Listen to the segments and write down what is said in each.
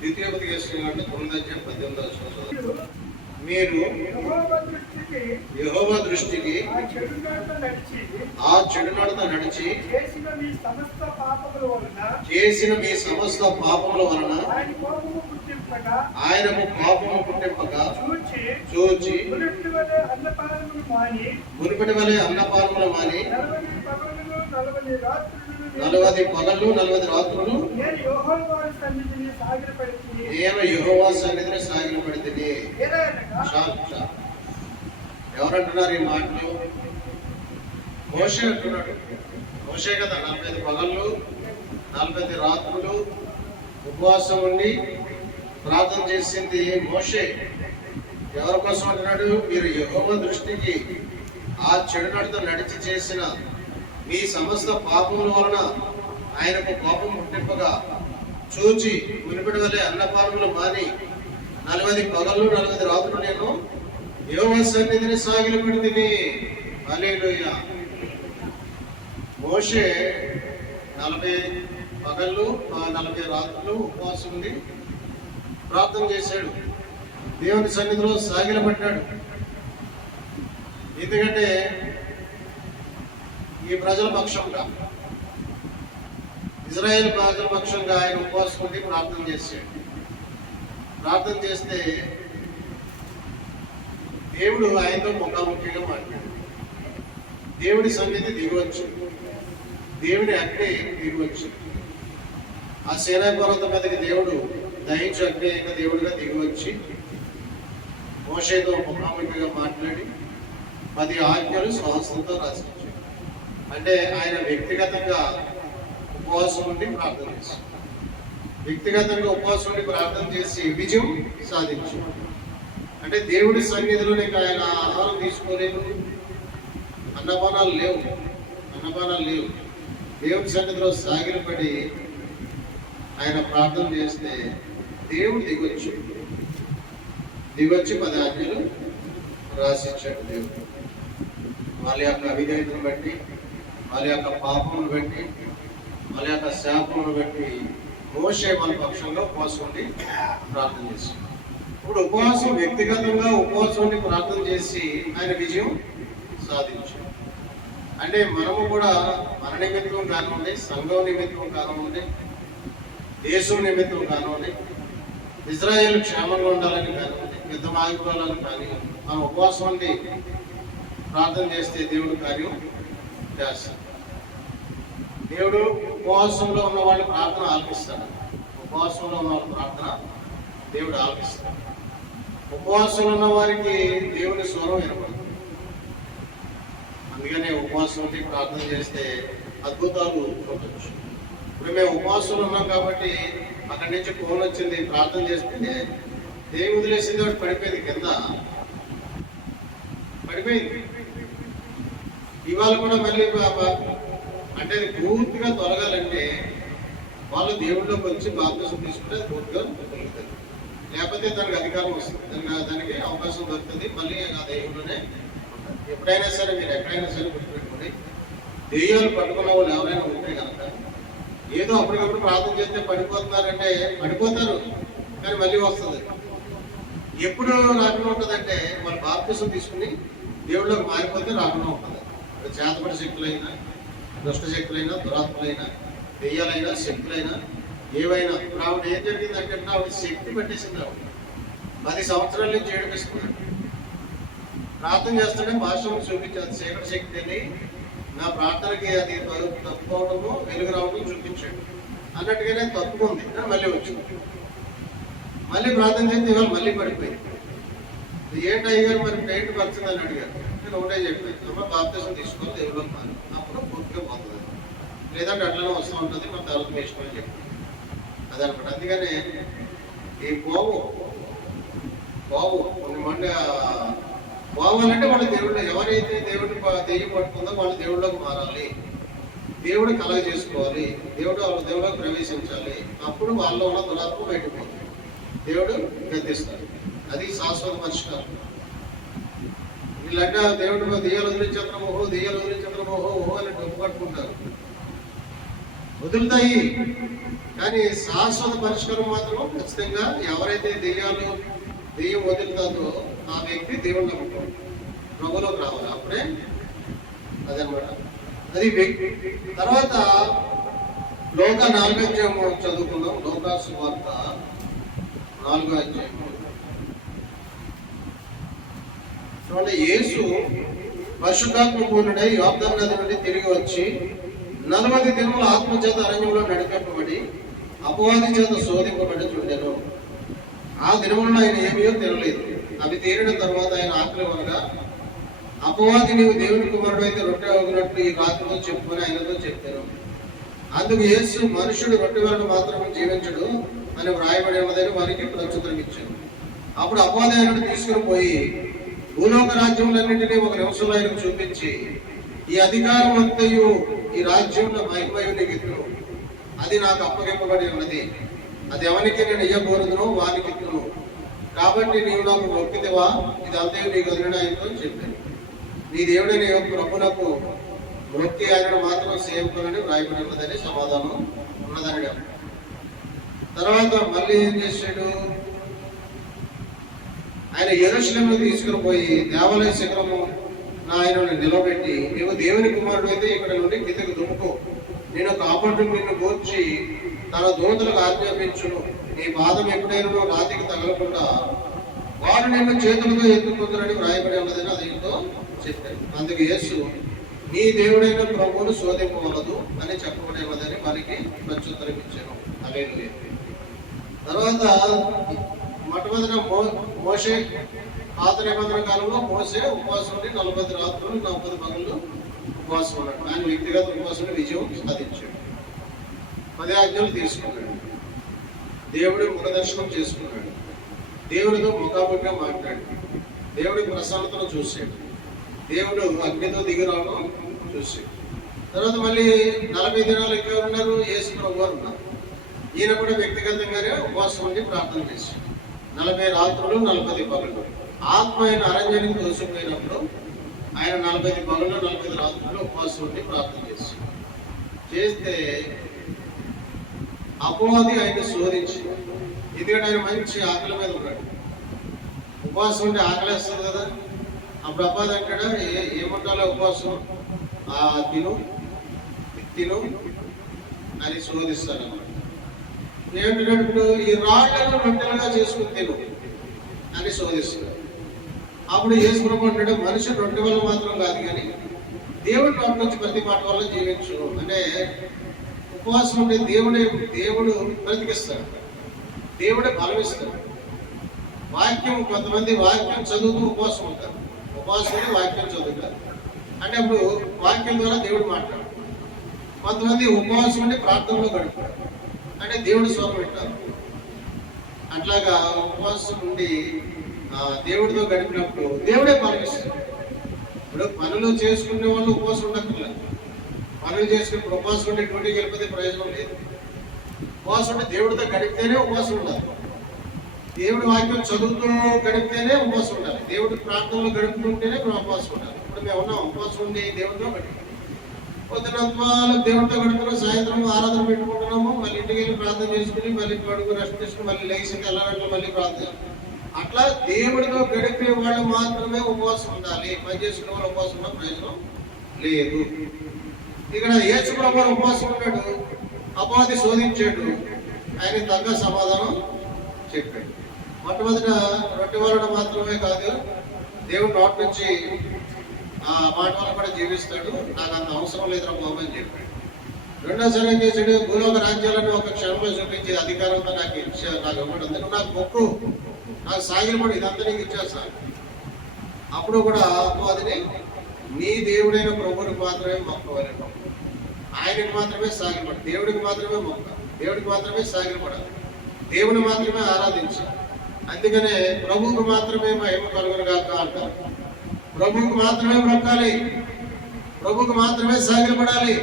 ద్వితీయోపదేశకాండం 9:18 మీరు యెహోవా దృష్టికి ఆ చెడు నడత నడిచి చేసిన మీ సమస్త పాపముల వలన ఆయనకు పాపము పుట్టింపక చూచి మునుపటి వలె అన్నపానములు మాని 40 పగళ్ళు 40 రాత్రులు నేను యెహోవా సన్నిధిని సాగిలపడితిని. ఎవరంటున్నారు ఈ మాటలు? మోషే అంటున్నాడు. మోషే కదా 45 పగళ్ళు 40 రాత్రులు ఉపవాసం ఉండి ప్రార్థన చేసింది మోషే. ఎవరి కోసం అంటున్నాడు? మీరు యెహోవా దృష్టికి ఆ చెడు నడత నడిచి చేసిన మీ సమస్త పాపముల వలన ఆయనకు కోపం పుట్టింపగా చూచి మునిపటి వలె అన్నపానములు మాని 40 పగళ్ళు 40 రాత్రులు నేను యెహోవా సన్నిధిని సాగిలపడితిని. హల్లెలూయా. మోషే 40 పగళ్ళు 40 రాత్రులు ఉపవాసం ఉండి ప్రార్థన చేశాడు. దేవుని సన్నిధిలో సాగిలపడ్డాడు. ఎందుకంటే ఈ ప్రజల పక్షంగా, ఇజ్రాయేల్ ప్రజల పక్షంగా ఆయన ఉపవాసం ఉండి ప్రార్థన చేశాడు. ప్రార్థన చేస్తే దేవుడు ఆయనతో ముఖాముఖిగా మాట్లాడాడు. దేవుడి సన్నిధి దిగవచ్చు, దేవుడి అగ్ని దిగవచ్చు. ఆ సేనా పర్వతం మీదకి దేవుడు దహించి అగ్ని అయిన దేవుడిగా దిగవచ్చి మోషేతో ముఖాముఖిగా మాట్లాడి 10 ఆజ్ఞలు స్వహస్తంతో రాసించాడు. అంటే ఆయన వ్యక్తిగతంగా ఉపవాసం ఉండి ప్రార్థన చేసి ప్రార్థన చేసి విజయం సాధించాడు. అంటే దేవుడి సన్నిధిలోనే ఆయన ఆహారం తీసుకోలేదు, అన్నపానాలు లేవు. దేవుడి సన్నిధిలో సాగిలపడి ఆయన ప్రార్థన చేస్తే దేవుడు దిగొచ్చి 10 ఆజ్ఞలు రాసిచ్చాడు. దేవుడు వాళ్ళ యొక్క అవిధేయతను బట్టి, వాళ్ళ యొక్క పాపమును బట్టి, వాళ్ళ యొక్క శాపమును బట్టి మోషే వాళ్ళ పక్షంలో ఉపవాసం ఉండి ప్రార్థన చేశాడు. ఇప్పుడు ఉపవాసం వ్యక్తిగతంగా ఉపవాసం ఉండి ప్రార్థన చేసి ఆయన విజయం సాధించాడు. అంటే మనము కూడా మన నిమిత్తం కానివ్వండి, సంఘం నిమిత్తం కానివ్వండి, దేశం నిమిత్తం కానివ్వండి, ఇజ్రాయేల్ క్షేమంగా ఉండాలని కానివ్వండి, యుద్ధం ఆగిపోవాలని కానీ మనం ఉపవాసం ఉండి ప్రార్థన చేస్తే దేవుడు కార్యం చేస్తాడు. దేవుడు ఉపవాసంలో ఉన్న వాళ్ళ ప్రార్థన ఆలకిస్తాడు. దేవుడు ఆలకిస్తాడు. ఉపవాసంలో ఉన్న వారికి దేవుని స్వరం వినపడుతుంది. అందుకనే ఉపవాసం ఉండి ప్రార్థన చేస్తే అద్భుతాలు చూడవచ్చు. ఇప్పుడు మేము ఉపవాసంలో ఉన్నాం కాబట్టి అక్కడి నుంచి ఫోన్ వచ్చింది, ప్రార్థన చేస్తే దేవుడు వదిలేసింది, వాడు పడిపోయింది, కింద పడిపోయింది. ఇవాళ కూడా మళ్ళీ అంటే అది పూర్తిగా తొలగాలంటే వాళ్ళు దేవుళ్ళలోకి వచ్చి బాప్తిసం తీసుకుంటే అది పూర్తిగా తొలుగుతుంది. లేకపోతే దానికి అధికారం వస్తుంది, దానికి అవకాశం దొరుకుతుంది. మళ్ళీ ఆ దేవుళ్ళనే ఎప్పుడైనా సరే మీరు ఎక్కడైనా సరే గుర్తుపెట్టుకోండి, దెయ్యాలు పట్టుకున్న వాళ్ళు ఎవరైనా ఉంటే కనుక ఏదో అప్పటికప్పుడు ప్రార్థన చేస్తే పడిపోతున్నారంటే పడిపోతారు, కానీ మళ్ళీ వస్తుంది. ఎప్పుడు రాకుండా ఉంటుందంటే వాళ్ళు బాప్తిసం తీసుకుని దేవుళ్ళకి మారిపోతే రాకుండా ఉంటుంది. చేతపడి శక్తులైనా, దుష్ట శక్తులైనా, దురాత్మలైనా, దెయ్యాలైనా, శక్తులైనా, ఏవైనా. ఇప్పుడు ఆవిడ ఏం జరిగిందంటే ఆవిడ శక్తి పెట్టేసింది. ఆవిడ 10 సంవత్సరాల నుంచి ఏడిపిస్తున్నాడు. ప్రార్థన చేస్తుంటే భాషను చూపించాడు. చీకటి శక్తిని నా ప్రార్థనకి అది తప్పుకోవడము, వెలుగు రావడం చూపించాడు అన్నట్టుగానే తప్పుకుంది. మళ్ళీ వచ్చింది, మళ్ళీ ప్రార్థన చేస్తే ఇవాళ మళ్ళీ పడిపోయింది. ఏంటి అయ్యారు మరి నైట్కి వచ్చిందని అడిగారు. నేను ఒకటే చెప్పాను, బాప్తిసం తీసుకోవాలి, దేవుళ్ళకి మారి, అప్పుడు పూర్తిగా పోతుంది. లేదంటే అట్లనే వస్తూ ఉంటుంది, మన తలకు వేసుకోమని చెప్పాను. అదనమాట. అందుకనే ఈ పోవు కొన్ని మంది పోవాలంటే వాళ్ళ దేవుళ్ళు, ఎవరైతే దేవుడిని దెయ్యం పట్టుకుందో వాళ్ళ దేవుళ్ళకి మారాలి, దేవుడు కలగ చేసుకోవాలి, దేవుళ్ళకి ప్రవేశించాలి. అప్పుడు వాళ్ళలో ఉన్న దురాత్మ బయటపోతుంది, దేవుడు గద్దిస్తాడు. అది శాశ్వత పరిష్కారం. వీళ్ళంటే దేవుడు దెయ్యాలు వదిలించంద్రమోహో అని డబ్బు కట్టుకుంటారు. వదులుతాయి. కానీ శాశ్వత పరిష్కారం మాత్రం ఖచ్చితంగా ఎవరైతే దెయ్యం వదులుతుందో ఆ వ్యక్తి దేవుని నమ్ముకోవాలి, ప్రభులోకి రావాలి. అప్పుడే అదనమాట. అది వ్యక్తి. తర్వాత లోక 4వ అధ్యాయము చదువుకున్నాం. లోకాసు వార్త 4వ అధ్యాయము చూడండి. యేసు పరిశుద్ధాత్మ పూర్ణుడై యోర్దాను నది నుండి తిరిగి వచ్చి 40 దినముల ఆత్మచేత అరణ్యంలో నడిపింపబడి అపవాది చేత శోధింపబడి చూడెను. ఆ దినములను ఆయన ఏమీయో తినలేదు. అవి తీరిన తర్వాత ఆయన ఆకలి వలన అపవాది నీవు దేవుని కుమారుడు అయితే రొట్టె అగునట్లు ఈ రాత్రితో చెప్పుకొని ఆయనతో చెప్పాను. అందుకు యేసు మనుషుడు రొట్టె వలన మాత్రమే జీవించడు అని వ్రాయబడి ఉన్నదని వారికి ప్రత్యుత్తరం ఇచ్చాడు. అప్పుడు అపవాది ఆయనను తీసుకుని పోయి భూలోక రాజ్యములన్నింటినీ ఒక నిమిషంలో ఆయనకు చూపించి ఈ అధికారం అంతయు ఈ రాజ్యంలో మహిమయు నీకిత్తును, అది నాకు అప్పగింపబడి ఉన్నది, అది ఎవరికి నేను ఇయ్యకూడదునో వానికి ఇత్తును, కాబట్టి నీవు నాకు మొక్కితివా, ఇది అంతయు నీకు వదిలిన ఆయనతో చెప్పాను. నీ దేవుడని ప్రభునకు మొక్కి ఆయన మాత్రం సేవకులని వ్రాయబడి ఉన్నదని సమాధానం ఉన్నదని. తర్వాత మళ్ళీ ఏం చేశాడు? ఆయన యెరూషలేమును తీసుకుని పోయి దేవాలయ శిఖరము ఆయనను నిలబెట్టి నీవు దేవుని కుమారుడు అయితే ఇక్కడ నుండి కిందకు దుమ్ముకో, నేను కాపాడు నిన్ను గూర్చి తన దూతలకు ఆజ్ఞాపించును, నీ పాదం ఎప్పుడైనా రాతికి తగలకుండా వారు నిన్ను చేతులతో ఎత్తుకుందరని వ్రాయబడి ఉన్నదని అదేంతో చెప్పారు. అందుకు యేసు నీ దేవుడైన ప్రభువును శోధింపవలదు అని చెప్పబడి ఉన్నదని వారికి ప్రత్యుత్తరం ఇచ్చాను. హల్లెలూయా. తర్వాత మొట్టమొదట మోషే పాత నిబంధన కాలంలో మోసే ఉపవాసం ఉండి 40 రాత్రులు 40 పగళ్ళు ఉపవాసం ఉన్నాడు. ఆయన వ్యక్తిగత ఉపవాసం విజయం సాధించాడు. 10 ఆజ్ఞలు తీసుకున్నాడు. దేవుడి ముఖదర్శనం చేసుకున్నాడు. దేవుడితో ముఖాముఖిగా మాట్లాడు. దేవుడి ప్రసన్నతను చూశాడు. దేవుడు అగ్నితో దిగిరావడం చూశాడు. తర్వాత మళ్ళీ 40 దినాలు ఇక్కడ ఉన్నారు. యేసు ప్రభు గారు ఉన్నారు. ఈయన కూడా వ్యక్తిగతంగానే ఉపవాసం ఉండి ప్రార్థన చేశాడు. 40 రాత్రులు 40 పగళ్ళు. ఆత్మ ఆయన అరణ్యానికి తోసిపోయినప్పుడు ఆయన 40 పగళ్ళు 40 రాత్రులు ఉపవాసం ఉండి ప్రార్థన చేస్తే అపవాది ఆయన శోధించి, ఎందుకంటే ఆయన మంచి ఆకలి మీద ఉన్నాడు. ఉపవాసం ఉంటే ఆకలేస్తుంది కదా. అప్పుడు అపవాది అంటాడా ఏముంటాలో ఉపవాసం తిను అని శోధిస్తాడు అన్నమాట. ఏమిటంటే ఈ రాళ్లను రొట్టెలుగా చేసుకుని తిను అని శోధిస్తాడు. అప్పుడు యేసు ప్రభు అంటాడు మనిషి రొట్టె వల్ల మాత్రం కాదు కానీ దేవుడి నోటి నుంచి ప్రతి మాట వల్ల జీవించు. అంటే ఉపవాసం ఉంటే దేవుడు బ్రతికిస్తాడు, దేవుడే బలమిస్తాడు. కొంతమంది వాక్యం చదువుతూ ఉపవాసం ఉంటారు. ఉపవాసం ఉంటే వాక్యం చదువుతారు, అంటే అప్పుడు వాక్యం ద్వారా దేవుడు మాట్లాడు. కొంతమంది ఉపవాసం ఉంటే ప్రార్థనలో గడుపుతారు, అంటే దేవుడు స్వరం వింటారు. అట్లాగా ఉపవాసం ఉండి దేవుడితో గడిపినప్పుడు దేవుడే బలమిస్తాడు. ఇప్పుడు పనులు చేసుకునే వాళ్ళు ఉపవాసం ఉండక్కర్లేదు. పనులు చేసుకున్నప్పుడు ఉపవాసం ఉంటే డ్యూటీకి వెళ్ళిపోతే ప్రయోజనం లేదు. ఉపవాసం ఉంటే దేవుడితో గడిపితేనే ఉపవాసం ఉండాలి. దేవుడి వాక్యం చదువుతూ గడిపితేనే ఉపవాసం ఉండాలి. దేవుడి ప్రార్థనలో గడుపుతుంటేనే ఉపవాసం ఉండాలి. ఇప్పుడు మేము ఉన్నాం ఉపవాసం ఉండి దేవుడితో గడిపి పొద్దునత్వాలు దేవుడితో గడుపుతున్నాం, సాయంత్రం ఆరాధన పెట్టుకుంటున్నాము, మళ్ళీ ఇంటికి వెళ్ళి ప్రార్థన చేసుకుని మళ్ళీ పడుకు రెస్ట్ చేసుకుని మళ్ళీ లేచి వెళ్ళాలంటే మళ్ళీ ప్రార్థన. అట్లా దేవుడితో గడిపే వాళ్ళు మాత్రమే ఉపవాసం ఉండాలి. పని చేసుకునే వాళ్ళు ఉపవాసం ఉన్న ప్రయోజనం లేదు. ఇక్కడ యేసు ప్రభువు ఉపవాసం ఉన్నాడు, అపవాది శోధించాడు, ఆయన తగ్గ సమాధానం చెప్పాడు. మొట్టమొదట రొట్టె వలన మాత్రమే కాదు, దేవుడు నోటి నుంచి మాట వల్ల కూడా జీవిస్తాడు, నాకు అంత అవసరం లేదు బాబు అని చెప్పాడు. రెండోసారి ఏం చేశాడు? భూలోక రాజ్యాలను ఒక క్షణంలో చూపించి అధికారంతో నాకు ఇవ్వడం, నాకు మొక్కు, నాకు సాగిలపడి ఇదంతా నీకు ఇచ్చేస్తాను. అప్పుడు కూడా అపవాదిని నీ దేవుడైన ప్రభువునికి మాత్రమే మొక్కవాలి, ఆయనకి మాత్రమే సాగిలపడి, దేవుడికి మాత్రమే మొక్క, దేవుడికి మాత్రమే సాగిలపడాలి, దేవుని మాత్రమే ఆరాధించాలి. అందుకనే ప్రభువుకు మాత్రమే మహిమ కలుగును గాక అంటారు. ప్రభువుకు మాత్రమే మొక్కాలి, ప్రభువుకు మాత్రమే సాగిలపడాలి,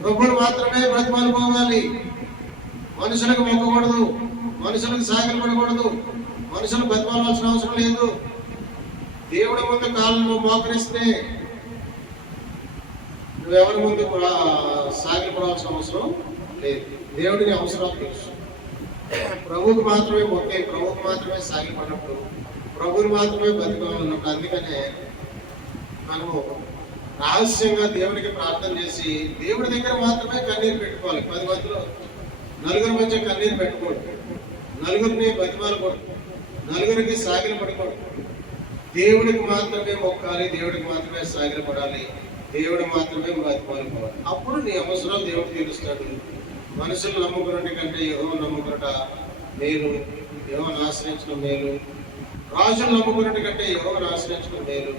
ప్రభువును మాత్రమే బ్రతిమాలుకోవాలి. మనుషులకు మొక్కకూడదు, మనుషులకు సాగిలపడకూడదు, మనుషులు బ్రతిమాలవలసిన అవసరం లేదు. దేవుడి ముందు కాళ్ళను మోకరిస్తే నువ్వెవరి ముందు సాగిలపడవలసిన అవసరం లేదు. దేవుడికి అవసరం తెలుసు. ప్రభువుకి మాత్రమే మొక్కే, ప్రభువుకి మాత్రమే సాగిపడినప్పుడు, ప్రభువుని మాత్రమే బతికాలన్నప్పుడు, అందుకనే మనము రహస్యంగా దేవునికి ప్రార్థన చేసి దేవుడి దగ్గర మాత్రమే కన్నీరు పెట్టుకోవాలి. 10 మందిలో నలుగురి మధ్య కన్నీరు పెట్టుకోండి, నలుగురిని బతిమాలకూడదు, నలుగురికి సాగిలు పడకూడదు. దేవుడికి మాత్రమే మొక్కాలి, దేవుడికి మాత్రమే సాగిలు పడాలి, దేవుడు మాత్రమే బతిమాలుకోవాలి. అప్పుడు నీ అవసరం దేవుడు తీరుస్తాడు. మనుషులు నమ్ముకున్నటి కంటే యెహోవాను నమ్ముకున్నట మేలు, యెహోవాను ఆశ్రయించడం మేలు. రాజులు నమ్ముకున్నటి కంటే యెహోవాను ఆశ్రయించడం మేలు.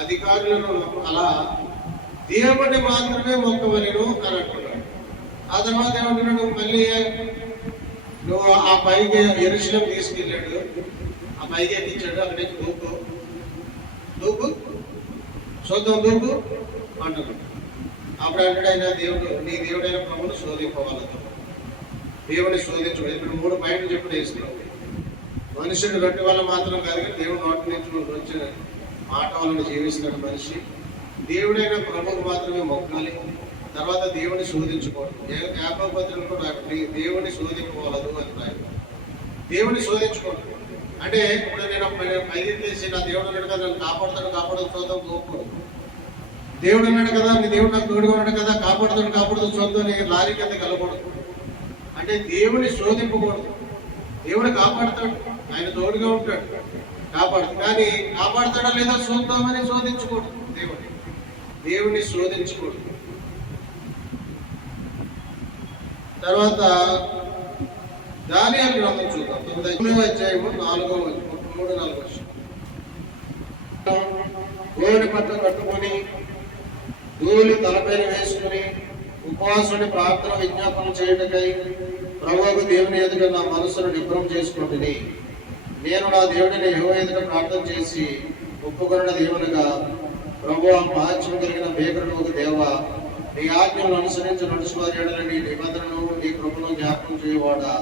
అధికారులను అలా దేవుడిని మాత్రమే మొక్కవలను అని అంటున్నాడు. ఆ తర్వాత ఏమంటున్నాడు, మళ్ళీ నువ్వు ఆ పైకి యెరూషలేము తీసుకెళ్ళాడు, ఆ పైకి ఎక్కించాడు, అక్కడి నుంచి దూకు చూద్దాం దూకు అంటున్నాడు. అప్పుడు అంటాడు ఆయన, దేవుడు నీ దేవుడైన ప్రభువును శోధింపవాలతో. దేవుడిని శోధించు. ఇప్పుడు 3 పాయింట్లు చెప్పుడు వేసుకున్నావు. మనుషుడు రొట్టె వల్ల మాత్రం కాదు, కానీ దేవుడు నోటి నుంచి వచ్చిన మాట వలన జీవిస్తున్నాడు మనిషి. దేవుడైన ప్రభువుకు మాత్రమే మొక్కాలి, తర్వాత దేవుని శోధించుకోవడం. యాకోబు పత్రికలో కూడా దేవుని శోధించుకోవలదు అని రాయాలి. దేవుని శోధించుకోవడం అంటే ఇప్పుడు నేను పైకి తీసి నా దేవుడు అన్నాడు కదా నన్ను కాపాడుతాడు చూద్దాం గోకూడదు. దేవుడు అన్నాడు కదా నీ దేవుడు నాకు తోడుగా ఉన్నాడు కదా కాపాడుతాడు చూద్దాం నీ లారీ కింద కలగకూడదు. అంటే దేవుని శోధింపకూడదు. దేవుడు కాపాడుతాడు, ఆయన తోడుగా ఉంటాడు, కాపాడుతాడు. కానీ కాపాడుతాడా లేదా చూద్దామని శోధించకూడదు. దేవుని శోధించకూడదు. తర్వాత దానియేలు గ్రంథం చూద్దాం. 9వ అధ్యాయము 3-4 వర్షం. గోడె పట్ట కట్టుకొని ధూళి తలపైన వేసుకుని ఉపవాసుని ప్రార్థన విజ్ఞాపన చేయటకై ప్రభువుకు దేవుని ఎదుట నా మనసును నిబ్రం చేసుకుంటుని నేను నా దేవుడిని యెహోవా ఎదుట ప్రార్థన చేసి ఒప్పుకొన్న దేవునిగా ప్రభువా మహాత్మ్యం కలిగిన భీకరుడు దేవా నీ ఆజ్ఞలను అనుసరించి నడుచుకోవాలని నీ నిబంధనను నీ కృపను జ్ఞాపకం చేయవాడా.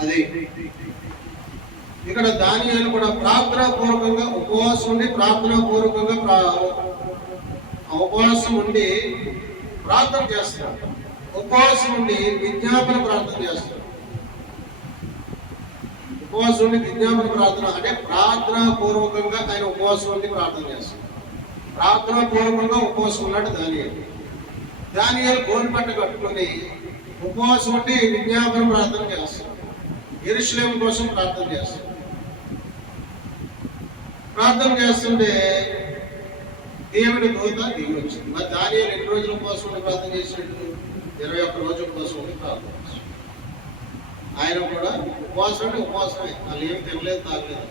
అది ఇక్కడ దానియేలు కూడా ప్రార్థనాపూర్వకంగా ఉపవాసం ఉండి ఉపవాసం ఉండి ప్రార్థన చేస్తాడు. ఉపవాసం ఉండి విజ్ఞాపన ప్రార్థన చేస్తాడు. ఉపవాసం ఉండి విజ్ఞాపన ప్రార్థన అంటే ప్రార్థనాపూర్వకంగా ఆయన ఉపవాసం ఉండి ప్రార్థన చేస్తాడు. ప్రార్థనాపూర్వకంగా ఉపవాసం ఉన్నాడు దానియేలు గోనెపట్ట కట్టుకొని ఉపవాసం ఉండి విజ్ఞాపన ప్రార్థన చేస్తాడు. యెరూషలేము కోసం ప్రార్థన చేస్తాడు. ప్రార్థన చేస్తుంటే దేవుని దూత దిగి వచ్చింది. మరి దానియేలు ఎన్ని రోజులు ఉపవాసం ఉండి ప్రార్థన చేసినట్టు? 21 రోజుల ఉపవాసం ఉండి ప్రార్థన చేస్తాడు. ఆయన కూడా ఉపవాసమే. వాళ్ళు ఏం తినలేదు, తాగలేదు.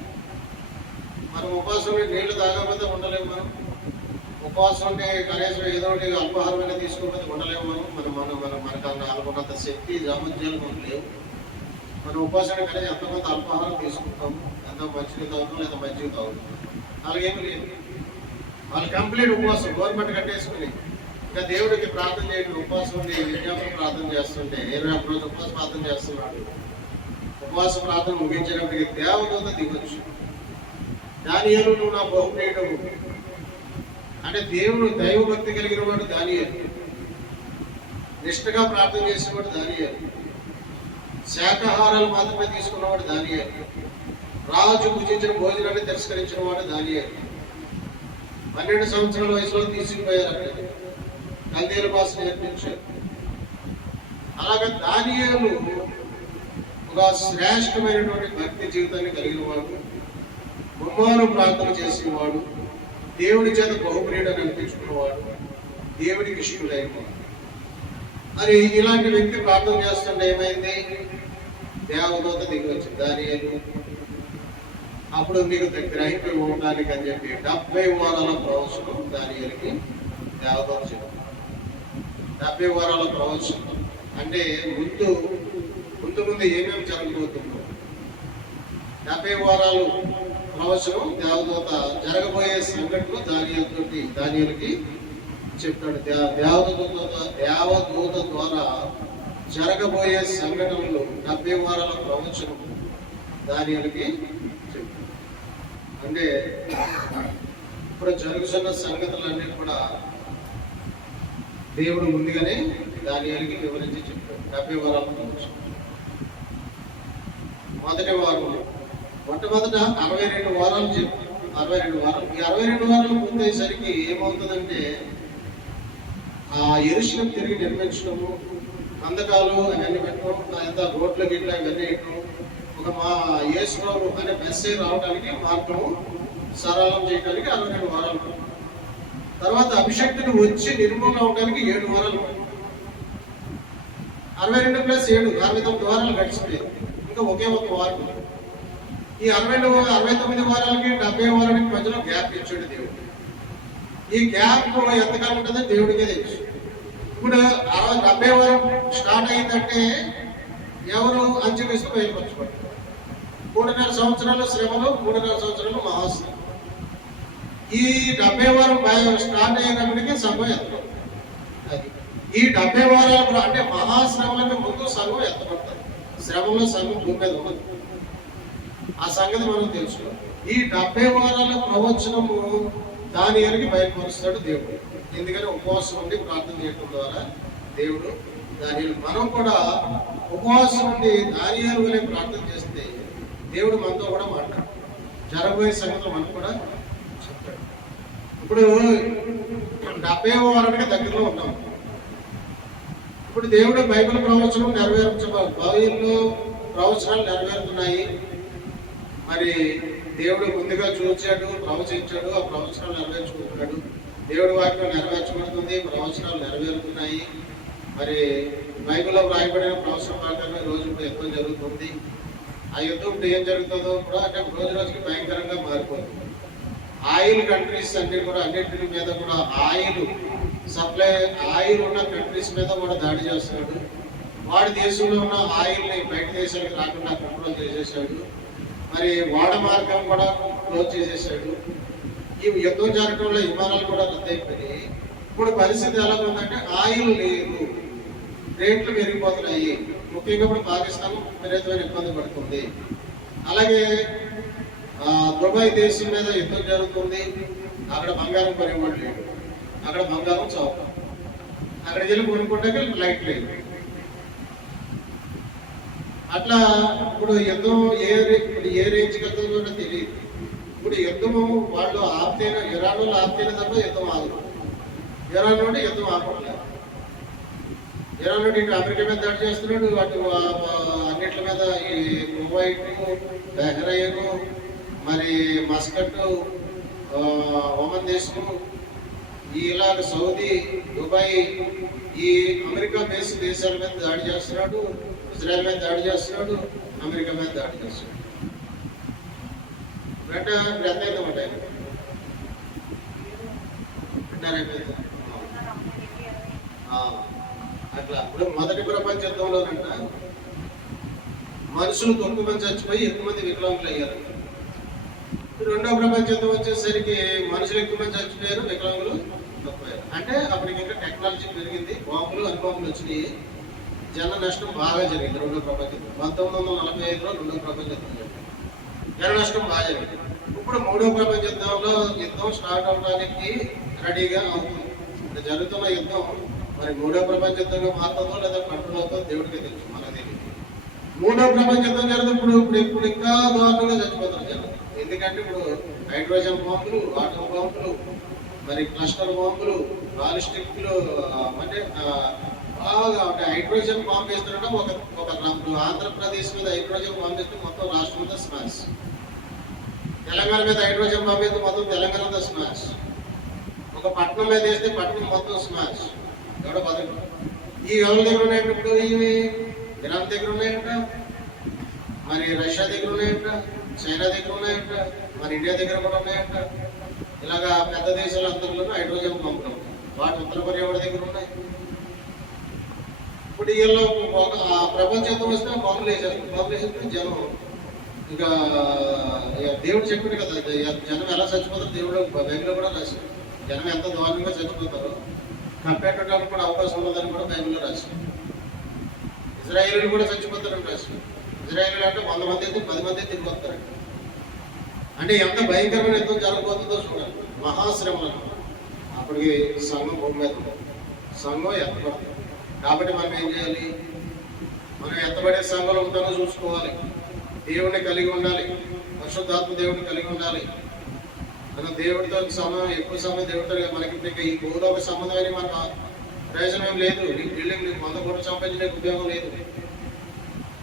మనం ఉపవాసం నీళ్లు తాగకపోతే ఉండలేము. మనం ఉపవాసం ఉంటే కనీసం ఏదో ఒకటి అల్పాహారమైనా తీసుకోకపోతే ఉండలేము. మనకు అనుకున్నంత శక్తి సామర్థ్యాలు మనకు లేవు. మనం ఉపవాసం కనీసం ఎంతమంది అల్పాహారం తీసుకుంటాము, ఎంత మంచిగా తాగుతాం లేదా మంచిగా తాగుతాం. అలాగేమి లేదు. వాళ్ళు కంప్లీట్ ఉపవాసం గవర్నమెంట్ కట్టేసుకుని ఇంకా దేవుడికి ప్రార్థన చేయడం ఉపవాసం ఉండి విజ్ఞాపన ప్రార్థన చేస్తుంటే 21 రోజులు ఉపవాస ప్రార్థన చేస్తున్నాడు. ఉపవాస ప్రార్థన ముగించేటప్పటికి దేవదూత దిగొచ్చు. దానియేలు నువ్వు నా బహుప్రియుడవు అంటే దేవుడు దైవభక్తి కలిగిన వాడు దానియేలు, నిష్ఠగా ప్రార్థన చేసినవాడు దానియేలు, శాకాహారాలు మాత్రమే తీసుకున్నవాడు దానియేలు, రాజు పూజించిన భోజనాన్ని తిరస్కరించిన వాడు దానియేలు. 12 సంవత్సరాల వయసులో తీసుకుపోయారు. అక్కడ కల్దీయుల భాష నేర్పించారు. అలాగే దానియేలు ఒక శ్రేష్టమైనటువంటి భక్తి జీవితాన్ని కలిగిన వాడు, ముమ్మారు ప్రార్థన చేసేవాడు, దేవుడి చేత బహుప్రియుడని అనిపించుకున్నవాడు, దేవుడికి ఇష్టడైనవాడు. మరి ఇలాంటి వ్యక్తి ప్రార్థన చేస్తుంటే ఏమైంది? దేవదూత దిగి వచ్చింది. దానియేలు అప్పుడు నీకు గ్రహింపు ఇవ్వడానికి అని చెప్పి 70 వారాల ప్రవచనం దానియేలుకి దేవదూత చెప్పారు. 70 వారాల ప్రవచనం అంటే ముందు ఏమేమి జరగబోతుందో 70 వారాలు ప్రవచనం దేవదూత జరగబోయే సంఘటనలు దానియేలుకి చెప్తాడు. దేవదూత ద్వారా జరగబోయే సంఘటనలు 70 వారాల ప్రవచనం దానియేలుకి చెప్తాడు. అంటే ఇప్పుడు జరుగుతున్న సంగతులన్నీ కూడా దేవుడు ముందుగానే దానియేలుకి వివరించి చెప్పాడు. 70 వారాల గురించి. మొదటి వారం మొట్టమొదట 62 వారాలు చెప్పాడు. 62 వారాలు. ఈ 62 వారాలు పూర్తయ్యేసరికి ఏమవుతుందంటే ఆ యెరూషలేము తిరిగి నిర్మించడము, కందకాలు అవన్నీ పెట్టడం, ఎంత రోడ్ల గిట్ల ఇవన్నీ వేయటం, ఒక మా యేసురావు అనే మెసేజ్ రావడానికి మార్గము సరళం చేయడానికి 62 వారాలు. తర్వాత అభిషక్తుడు వచ్చి నిర్మూలన అవడానికి 7 వారాలు. 62 + 7 69 వారాలు గడిచిపోయాయి. ఇంకా ఒకే ఒక వారం. ఈ 69 వారాలకి 70 వారానికి మధ్యలో గ్యాప్ ఇచ్చాడు దేవుడు. ఈ గ్యాప్ ఎంతకాలం ఉంటుందో దేవుడికే తెలుసు. ఇప్పుడు 70 వారం స్టార్ట్ అయిందంటే ఎవరు అంచె వేసి బయలుపరచబడ్డారు. 3.5 సంవత్సరాలు శ్రమలు, 3.5 సంవత్సరాలు మహాశ్రమ. ఈ 70 వారం స్టార్ట్ అయినప్పటికీ సంఘం ఎత్తపడుతుంది. అది ఈ 70 వారాలు అంటే మహాశ్రమలకు ముందు సంఘం ఎత్తపడతారు. శ్రమంలో సంఘం భూమి మీద ఉండదు. ఆ సంగతి మనం తెలుసుకోవాలి. ఈ 70 వారాల ప్రవచనము దానియేలుకి బయలుపరుస్తాడు దేవుడు. ఎందుకని ఉపవాసం ఉండి ప్రార్థన చేయడం ద్వారా దేవుడు దానియేలు, మనం కూడా ఉపవాసం ఉండి దానియేలు వలె ప్రార్థన చేస్తే దేవుడు మనతో కూడా మాట్లాడు. జరగబోయే సంగతులు మనకు కూడా చెప్తాడు. ఇప్పుడు 70వ వారానికి దగ్గరలో ఉన్నాం. ఇప్పుడు దేవుడు బైబిల్ ప్రవచనం బైబిల్లో ప్రవచనాలు నెరవేరుతున్నాయి. మరి దేవుడు ముందుగా చూచాడు, ప్రవచించాడు, ఆ ప్రవచనాలు నెరవేర్చుకుంటున్నాడు. దేవుడి వాక్యం నెరవేర్చబడుతుంది, ప్రవచనాలు నెరవేరుతున్నాయి. మరి బైబిల్లో వ్రాయబడిన ప్రవచన ప్రకారం ఈ రోజు యుద్ధం జరుగుతుంది. ఆ యుద్ధం ఏం జరుగుతుందో కూడా అంటే రోజు రోజుకి భయంకరంగా మారిపోతుంది. ఆయిల్ కంట్రీస్ అన్ని కూడా అన్నింటి మీద కూడా ఆయిల్ ఉన్న కంట్రీస్ మీద కూడా దాడి చేస్తున్నాడు. వాడి దేశంలో ఉన్న ఆయిల్ని బయట దేశాలకు రాకుండా కంట్రోల్ చేసేసాడు. మరి వాడ మార్గం కూడా క్లోజ్ చేసేసాడు. ఈ యుద్ధం జరగడంలో విమానాలు కూడా రద్దయిపోయి ఇప్పుడు పరిస్థితి ఎలా ఉందంటే ఆయిల్ లేదు, రేట్లు పెరిగిపోతున్నాయి. ముఖ్యంగా ఇప్పుడు పాకిస్తాన్ విపరీతమైన ఇబ్బంది పడుతుంది. అలాగే దుబాయ్ దేశం మీద యుద్ధం జరుగుతుంది. అక్కడ బంగారం కొనేవాడు లేడు, అక్కడ బంగారం చౌక. అక్కడికి వెళ్ళి కొనుక్కుంటే లైట్ లేదు. అట్లా ఇప్పుడు యుద్ధం ఏ రేంజ్కి వెళ్తుందో తెలియదు. ఇప్పుడు యుద్ధము వాళ్ళు ఆపితేనే, ఇరాన్ వాళ్ళు ఆపితేనే తప్ప యుద్ధం ఆగదు. ఇరాన్ నుండి యుద్ధం ఆపట్లేదు. ఇరాన్ నుండి ఇంకా అమెరికా మీద దాడి చేస్తున్నాడు. అటు అన్నిట్ల మీద ఈ కువైట్, బహ్రెయిన్, మరి మస్కట్, ఒమన్ దేశము, ఇలాగ సౌదీ, దుబాయ్, ఈ అమెరికా బేస్ దేశాల మీద దాడి చేస్తున్నాడు. ఇజ్రాయెల్ మీద దాడి చేస్తున్నాడు, అమెరికా మీద దాడి చేస్తున్నాడు. ఇప్పుడు ఎంత అయిందన్నమాట అట్లా. ఇప్పుడు మొదటి ప్రపంచ యుద్ధంలోనంట మనుషులు 9 మంది చచ్చిపోయి 8 మంది వికలాంగులు అయ్యారు. రెండో ప్రపంచ యుద్ధం వచ్చేసరికి మనుషులు 8 మంది చచ్చిపోయారు, వికలాంగులు తక్కువయ్యారు. అంటే అప్పటికి ఇంకా టెక్నాలజీ పెరిగింది, బాంబులు అణుబాంబులు వచ్చినాయి. జన నష్టం బాగా జరిగింది. రెండో ప్రపంచ యుద్ధం 1945లో రెండో ప్రపంచ యుద్ధం జరిగింది. జన నష్టం బాగా జరిగింది. ఇప్పుడు మూడో ప్రపంచ యుద్ధంలో యుద్ధం స్టార్ట్ అవడానికి రెడీగా అవుతుంది. ఇప్పుడు జరుగుతున్న యుద్ధం మరి మూడో ప్రపంచ యుద్ధంగా మారుతుందో లేదా కంట్రోల్ అవుతుందో దేవుడికి తెలుసు, మనకు తెలియదు. మూడో ప్రపంచ యుద్ధం జరుగుతుంది. ఇప్పుడు ఇంకా దారుణంగా చచ్చిపోతారు జనం. ఎందుకంటే ఇప్పుడు హైడ్రోజన్ బాంబులు, ఆటం బాంబులు, మరి క్లస్టర్ బాంబులు, బాలిస్టిక్లు, అంటే బాగా అంటే హైడ్రోజన్ బాంబు వేస్తున్నా ఒక ఆంధ్రప్రదేశ్ మీద హైడ్రోజన్ బాంబు వేస్తే మొత్తం రాష్ట్రం అంతా స్మాష్. తెలంగాణ మీద హైడ్రోజన్ బాంబు వేస్తే మొత్తం తెలంగాణ అంతా స్మాష్. ఒక పట్టణం మీద వేస్తే పట్టణం మొత్తం స్మాష్. ఎవడో బతుకు. ఈ ఎవరి దగ్గర ఉన్నాయంట? ఇప్పుడు ఇవి ఇరాన్ దగ్గర ఉన్నాయంట, మరి రష్యా దగ్గర ఉన్నాయంట, చైనా దగ్గర ఉన్నాయంట, మరి ఇండియా దగ్గర కూడా ఉన్నాయంట. ఇలాగా పెద్ద దేశాల అందరిలోనూ హైడ్రోజన్ బాంబులు. వాటి ఉత్తర కొరియా వాడి దగ్గర ఉన్నాయి. ఇప్పుడు వీళ్ళు ప్రపంచ యుద్ధం వస్తే బాంబులు వేసేస్తారు. బాంబులు వేసేస్తే జనం ఇంకా దేవుడు చెప్పాడు కదా, జనం ఎలా చచ్చిపోతారు దేవుడు బైబిల్లో కూడా రాశాడు. జనం ఎంత దారుణంగా చచ్చిపోతారో కప్పెట్టడానికి కూడా అవకాశం ఉన్నదని కూడా బైబిల్లో రాశాడు. ఇజ్రాయేలీలు కూడా చచ్చిపోతారని రాశాడు. ఇజ్రాయేలీలు అంటే 100 మంది అయితే 10 మంది తిరిగి వస్తారంట. అంటే ఎంత భయంకరమైన యుద్ధం జరగబోతుందో చూడాలి. మహాశ్రమలను అప్పటికి సంఘం భూమి మీద సంఘం ఎత్తబడుతుంది. కాబట్టి మనం ఏం చేయాలి? మనం ఎత్తబడే సంఘంలో ఉంటానో చూసుకోవాలి. దేవుడిని కలిగి ఉండాలి, పరిశుద్ధాత్మ దేవుడిని కలిగి ఉండాలి. మనం దేవుడితో సమయం, ఎక్కువ సమయం దేవుడితో, మనకి ఇంకా ఈ భూలోక సంబంధమైన మనకు ప్రయోజనం ఏం లేదు. నీ బిల్డింగ్ నీకు 100 కోట్లు సంపాదించే ఉపయోగం లేదు.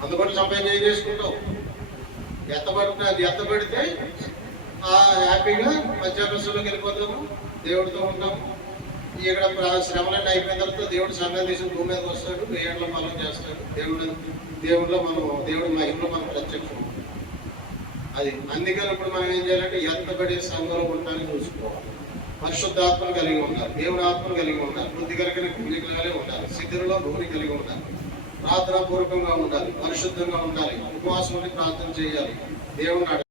100 కోట్లు సంపాదించి ఏం చేసుకుంటావు? ఎత్తబడితే హ్యాపీగా మధ్యాహ్నంలోకి వెళ్ళిపోతాము, దేవుడితో ఉంటాము. ఇక్కడ శ్రమలన్నీ అయిపోయిన తర్వాత దేవుడు సంఘం తీసుకుని భూమి మీదకి వస్తాడు, 1000 ఏళ్ళ పాలన చేస్తాడు. దేవుడి మహిమలో మనం ప్రత్యక్షం. అది అందుకని ఇప్పుడు మనం ఏం చేయాలంటే ఎత్తబడే సంఘంలో ఉండటానికి చూసుకోవాలి. పరిశుద్ధాత్మను కలిగి ఉండాలి, దేవుని ఆత్మను కలిగి ఉండాలి, బుద్ధి కలిగిన కుమికలే ఉండాలి, సిద్ధులలో భూమి కలిగి ఉండాలి, ప్రార్థనా పూర్వకంగా ఉండాలి, పరిశుద్ధంగా ఉండాలి, ఉపవాసం ఉండి ప్రార్థన చేయాలి, దేవుని